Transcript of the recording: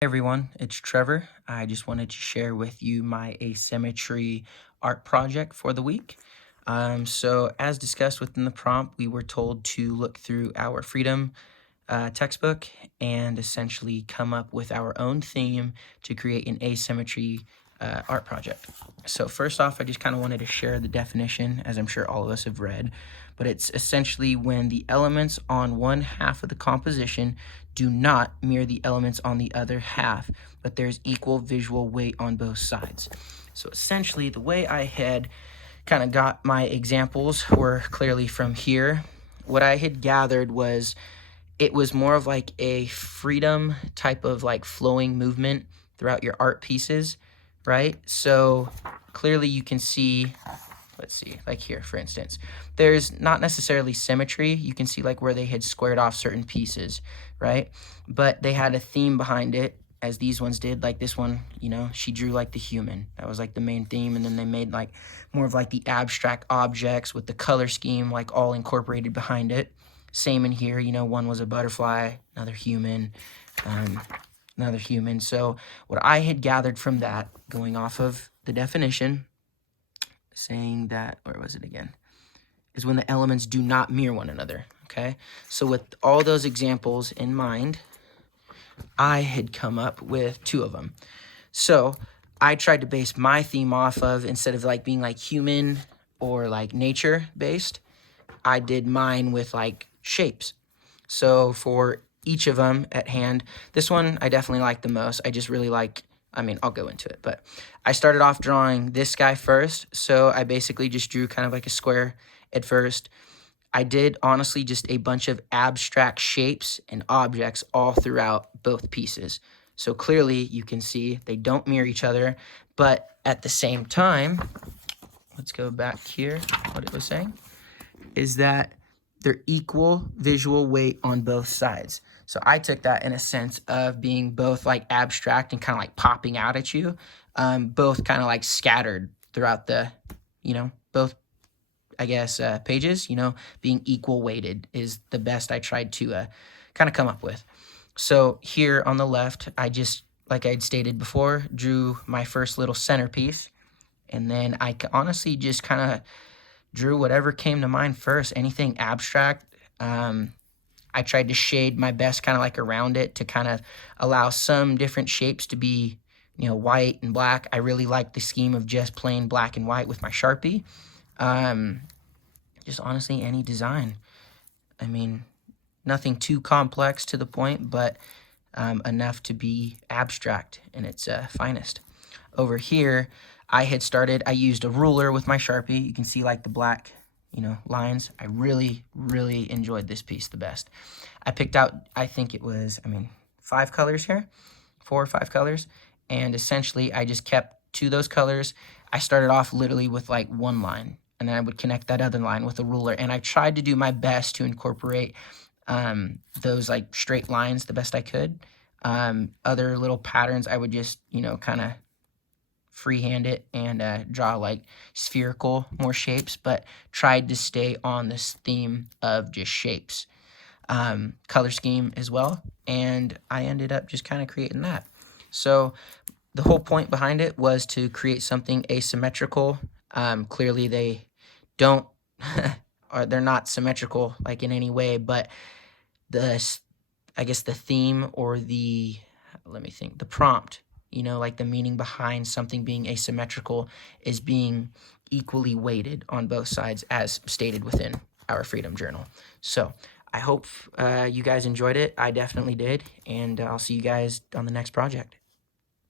Hey everyone, it's Trevor. I just wanted to share with you my asymmetry art project for the week. So as discussed within the prompt, we were told to look through our freedom textbook and essentially come up with our own theme to create an asymmetry art project. So first off, I just kind of wanted to share the definition, as I'm sure all of us have read, but it's essentially when the elements on one half of the composition do not mirror the elements on the other half, but there's equal visual weight on both sides. So essentially, the way I had kind of got my examples were clearly from here. What I had gathered was it was more of like a freedom type of like flowing movement throughout your art pieces, right? So clearly you can see, let's see, like here, for instance, there's not necessarily symmetry. You can see like where they had squared off certain pieces, right? But they had a theme behind it, as these ones did. Like this one, she drew like the human. That was like the main theme. And then they made like more of like the abstract objects with the color scheme like all incorporated behind it. Same in here, one was a butterfly, another human, another human. So what I had gathered from that, going off of the definition, saying that, where was it again? Is when the elements do not mirror one another, okay? So with all those examples in mind, I had come up with two of them. So I tried to base my theme off of, instead of like being like human or like nature based, I did mine with like shapes. So for each of them at hand, this one I definitely like the most. I just really like, I'll go into it, but I started off drawing this guy first. So I basically just drew kind of like a square at first. I did honestly just a bunch of abstract shapes and objects all throughout both pieces. So clearly you can see they don't mirror each other, but at the same time, let's go back here. What it was saying is that they're equal visual weight on both sides. So I took that in a sense of being both like abstract and kind of like popping out at you, both kind of like scattered throughout the, both, I guess, pages, being equal weighted is the best I tried to kind of come up with. So here on the left, I just, like I'd stated before, drew my first little centerpiece. And then I honestly just kind of drew whatever came to mind first, anything abstract. I tried to shade my best kind of like around it to kind of allow some different shapes to be, white and black. I really like the scheme of just plain black and white with my Sharpie. Just honestly, any design. Nothing too complex to the point, but enough to be abstract in its finest. Over here, I used a ruler with my Sharpie. You can see like the black, lines. I really, really enjoyed this piece the best. I picked out, I think it was, 5 colors here, 4 or 5 colors. And essentially I just kept to those colors. I started off literally with like one line, and then I would connect that other line with a ruler. And I tried to do my best to incorporate those like straight lines the best I could. Other little patterns, I would just, kind of freehand it and draw like spherical more shapes, but tried to stay on this theme of just shapes, color scheme as well. And I ended up just kind of creating that. So the whole point behind it was to create something asymmetrical. Clearly they don't, or they're not symmetrical like in any way, but I guess the theme or the prompt, like the meaning behind something being asymmetrical is being equally weighted on both sides as stated within our Freedom Journal. So I hope you guys enjoyed it. I definitely did. And I'll see you guys on the next project.